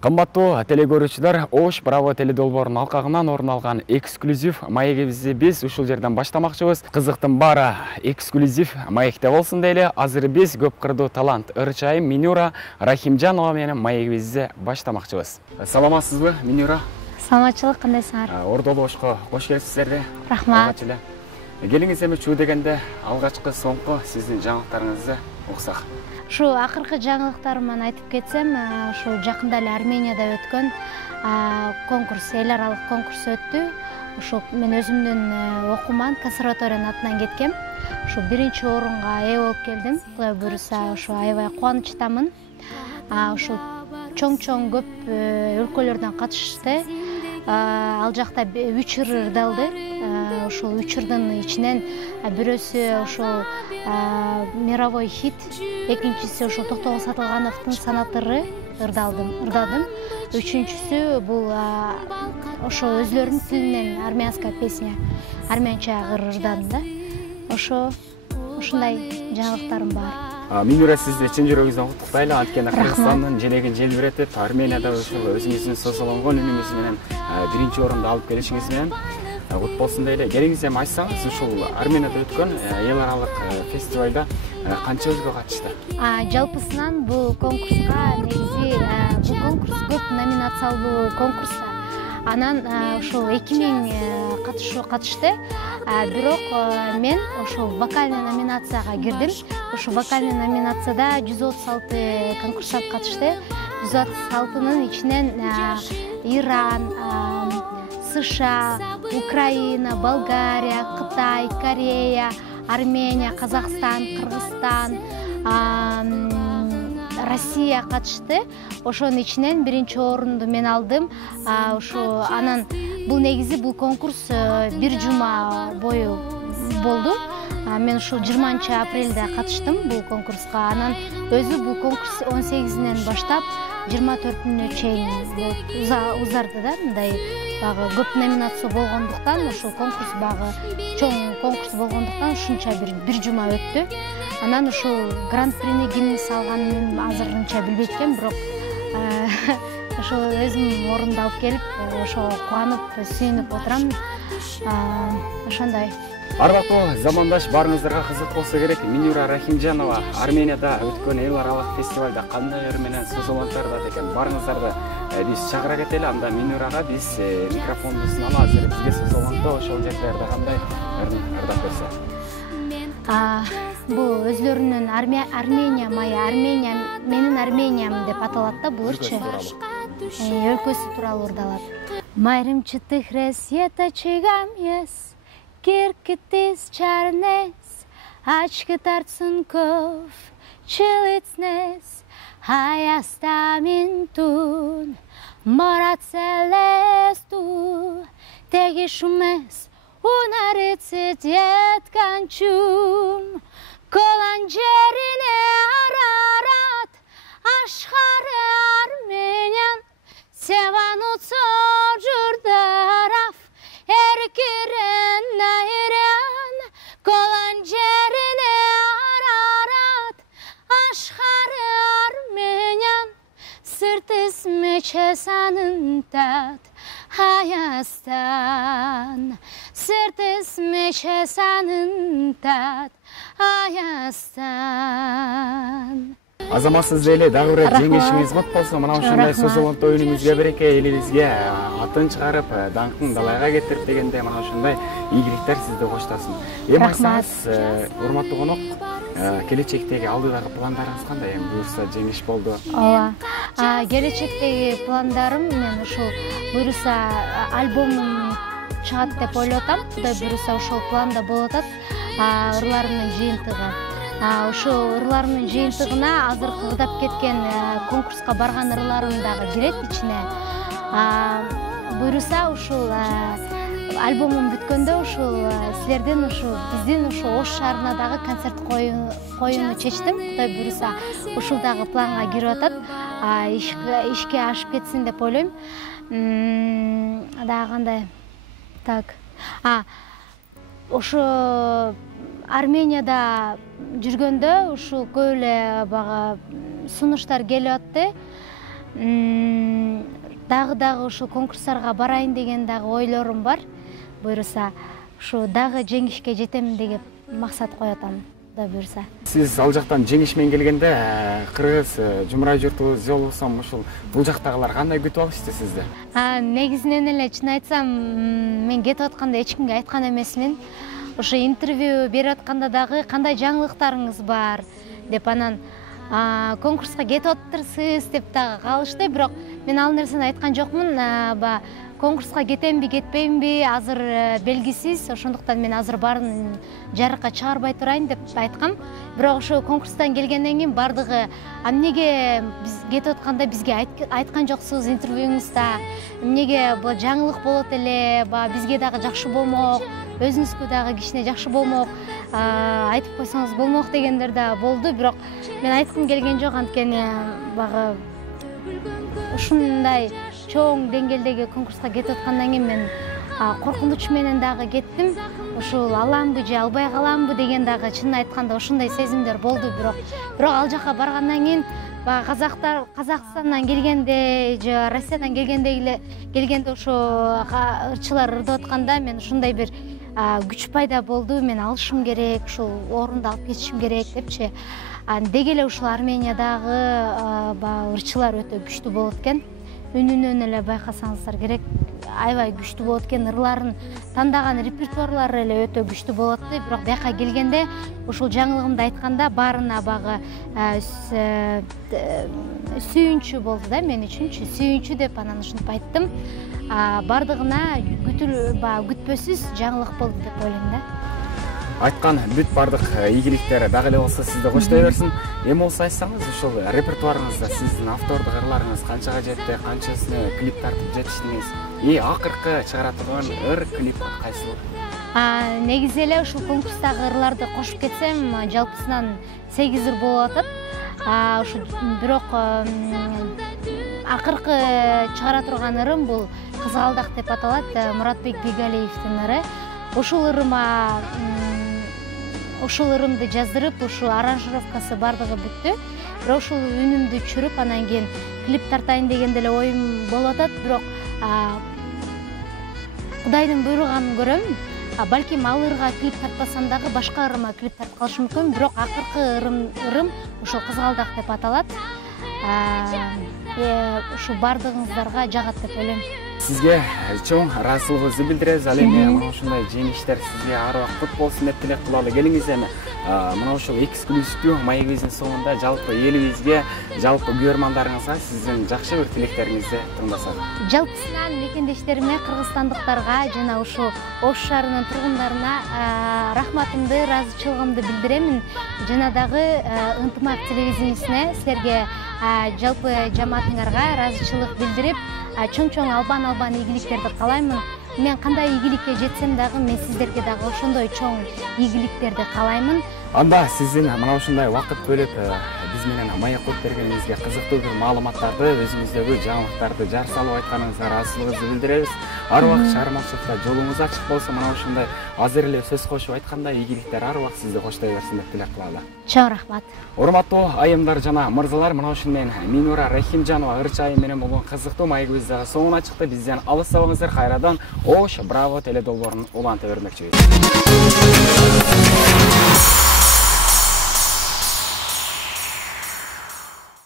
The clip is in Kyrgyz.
Кымбаттуу телекөрүүчүлөр, Ош Браво теледолбоорунун алкагынан орун алган эксклюзив маегибизди биз ушул жерден баштамакчыбыз. Кызыктын баары эксклюзив маекте болсун дейли. Азыр биз көп кырдуу талант ырчайым Минюра Рахимжанова менен маегибизди баштамакчыбыз. Саламатсызбы, Минюра? Саламатчылык, кандайсыңар? Ордолу Ошко кош келипсиздер. Рахмат. Келиңиз эми чуу дегенде алгачкы соңку сиздин жаңылыктарыңызды уксак. Шу акыркы жаңылыктарыман айтып кетсем, шу жакында эле Арменияда өткөн конкурс, эл аралык конкурс өттү. Ошо мен өзүмдүн окуман консерваториянын атынан кеткем. Ошо биринчи орунга ээ болуп келдим. Кудай буйруса, ошо аябай кубанычтамын. Ошо чоң көп өлкөлөрдөн катышты. Ал жакта 3 ыр ырдалды. Ошол 3 ырдын ичинен бирөөсү ошол мировой хит, экинчиси ошол Токтогул Сатылгановдун санат ыры ырдадым. Үчүнчүсү бул ошо өзлөрүнүн тилинен армянская песня, армянча ыр ырдадым да. Ошондой жаңылыктарым бар. Минюра, сизди чын жүрөгүңүздөн куттуктайлы. Анткени Кыргызстандын желегин желбиретип, Арменияда ушул өзүңүздүн созолонгон үнүңүз менен биринчи орунду алып келишиңиз менен кут болсун дейли. Келиңиз эми айтсаңыз, ушул Арменияда өткөн эл аралык фестивалда канча өзгө катышты? Жалпысынан бул конкурска негизи бул конкурс көп номинациялуу конкурс. Анан ошол 2000 катышуу катышты. Бирок мен ошол вокальный номинацияга кирдим. Ошол вокальный номинацияда 136 конкурсант катышты. 136-нын ичинен Иран, США, Украина, Болгария, Кытай, Корея, Армения, Казакстан, Кыргызстан, Россия катышты. Ошонун ичинен биринчи орунду мен алдым. Ошо анан бул негизи бул конкурс бир жума бою болду. Мен ушул 20-апрелде катыштым бул конкурска. Анан өзү бул конкурс 18-нен баштап 24-нө чейин узарды да. Мындай багы көп номинация болгондуктан, ушул конкурс багы чоң конкурс болгондуктан ушунча бир жума өттү. Анан ушул гран-прини кимдин алганын азырынча билбейт экен, бирок ошол өзүм орунду алып келип, ошо кубанып, сүйүнүп отурам. Ошондой. Арбаттуу замандаш, баарыңыздарга кызык болсо керек. Минюра Рахимжанова Арменияда өткөн эл аралык фестивалда кандай ыр менен созолонуп ырдады экен? Баарыңыздарды биз чакыра кетели. Анда Минюрага биз микрофонубузду алып, азыр бизге созолонтто ошол жерлерде кандай ырын ырдап берсе. Бул өзлөрүнүн Армения моя, Армения менин Армениям деп аталат да бул ырчы. Өлкөсү тууралуу ырдалат. Майрым чытых ресьета чыгам ес, киркитис чарнес, ачкы тартсын ков, чылыцнес, аястамин тун, морат селесту, теги шумес, унарыцы деткан чум, колан жерине арарат, ашхары Арменян, севанут журдарав, эркирен найран, колан жерине арарат, ашхары Арменян, сыртыс мече санынтат, Аястан, сыртыс мече санынтат, Аястан. Азаматсыз дейли, дагы бир жеңишиңиз кут болсо, мына ушундай созолонтто өнүңүзгө береке, элибизге атын чыгарып, даңкын далайга кетирип дегенде мына ушундай ийгиликтер сизди коштосын. Эми айтсаңыз, урматтуу конок, келечектеги алдыдагы пландарыңыз кандай? Эми буюрса жеңиш болду. Ооба. Келечектеги пландарым мен ушул буюрса альбомум чыгат деп ойлоп атам. Кудай буюрса ошол планда болуп атат. Ырларымдын жыйынтыгы. Ошол ырларымдын жыйынтыгына азыркы ырдап кеткен конкурска барган ырларым дагы кирет ичине. Буюрса ушул альбомум бүткөндө ушул силердин ушул биздин ушул Ош шаарына дагы концерт коюуну чечтим. Кудай буюрса ушул дагы планга кирип атат. Ишке ашып кетсин деп ойлойм. Дагы кандай? Так. Ошо Арменияда жүргөндө ушул көп эле бага сунуштар келип атты. дагы ушул конкурстарга барайын деген дагы ойлорум бар. Буюрса, ушу дагы жеңишке жетем деген максат коюп атам. Буюрса. Сиз ал жактан жеңиш менен келгенде, кыргыз жумурай журтубуз жолугусам ушул бул жактагылар кандай күтүп алышты сизди? Негизинен эле чын айтсам, мен кетип атканда эч кимге айткан эмесмин. Ошо интервью берип атканда дагы кандай жаңылыктарыңыз бар деп, анан конкурска кетип атырсыз деп дагы калышты. Бирок мен ал нерсени айткан жокмун. Конкурска кетемби, кетпеймби азыр белгисиз. Ошондуктан мен азыр баарын жарыкка чыгарбай турайын деп айткам. Бирок ошо конкурстан келгенден кийин бардыгы эмнеге биз кетип атканда бизге айткан жоксуз интервьюңузда, эмнеге бул жаңылык болот эле, бизге дагы жакшы болмок, өзүңүзгө дагы кичине жакшы болмок, айтып койсоңуз болмок дегендер да болду. Бирок мен айткым келген жок, анткени багы ушундай чоң деңгээлдеги конкурска кетип аткандан кийин мен коркунуч менен дагы кеттим. Ушул аламбы же албай каламбы деген дагы чынын айтканда ошондой сезимдер болду. Бирок ал жака баргандан кийин Казакстандан келгенде же Россиядан келгенде ошо ырчылар ырдап атканда мен ушундай бир күч пайда болду. Мен алышым керек, ушул орунду алып кетишим керек депчи. Деги эле ушул Армениядагы ырчылар өтө күчтүү болот экен. Үнүнөн эле байкасаңыздар керек, аябай күчтүү болот экен. Ырларын тандаган репертуарлары эле өтө күчтүү болот. Бирок бияка келгенде ушул жаңылыгымды айтканда баарына багы сүйүнчү болду да, мен үчүнчү сүйүнчү деп анан ушинтип айттым. Бардыгына күтпөсүз жаңылык болду деп ойлойм да. Айткан бүт бардык ийгиликтер дагы эле болсо сизди коштой берсин. Эми болсо айтсаңыз, ушул репертуарыңызда сиздин автордук ырларыңыз канчага жетти, канчасына клип тартып жетиштиңиз? Акыркы чыгара турган ыр клип кайсыл? Негизи эле ушул конкурстагы ырларды кошуп кетсем, жалпысынан 8 ыр болуп атат. Бирок акыркы чыгара турган ырым бул Кызгалдак деп аталат, Муратбек Бигалиевдин ыры. Ушул ырымды жаздырып, ушул аранжировкасы бардыгы бүттү. Бирок ушул үнүмдү чүрүп, анан кийин клип тартайын деген деле оюм болуп атат. Бирок Кудайдын буйруганын көрөм. Балким ал ырга клип тартпасам дагы башка ырыма клип тартып калышым мүмкүн. Бирок акыркы ырым ушул Кызгалдак деп аталат. Ушу бардыгыңыздарга жагат деп ойлойм. Сизге чоң ыраазычылыгыбызды билдиребиз. Ал эми мына ушундай жеңиштер сизге ар убакыт кут болсун деп тилек кылалы. Келиңиз эми мына ушул эксклюзивдүү маегибиздин соңунда жалпы элибизге, жалпы көрөрмандарыңызга сиздин жакшы бир тилектериңизди тыңдасак. Жалпысынан мекендештериме, кыргызстандыктарга жана ушул Ош шаарынын тургундарына рахматымды, ыраазычылыгымды билдиремин. Жана дагы Ынтымак телевидениесине силерге жалпы жамаатыңарга ыраазычылык билдирип, чоң албан ийгиликтерди каалаймын. Мен кандай ийгиликке жетсем дагы мен сиздерге дагы ошондой чоң ийгиликтерди каалаймын. Анда сиздин мына ушундай убакыт бөлүп биз менен маек коюп бергениңизге, кызыктуу бир маалыматтарды, өзүңүздөгү жаңылыктарды жар салып айтканыңызга ыраазычылыгыбызды билдиребиз. Ар убакыт чыгармачылыкта жолуңуз ачык болсо, мына ушундай азыр эле сөз кошуп айткандай ийгиликтер ар убакыт сизди коштой берсин деп тилек кылалы. Чоң рахмат. Урматтуу айымдар жана мырзалар, мына ушун менен Минура Рахимжанова ырчы айым менен болгон кызыктуу маегибизде соңуна чыкты. Бизден алыстабаңыздар, кайрадан Ош Браво теле долбоорун уланта бермекчибиз.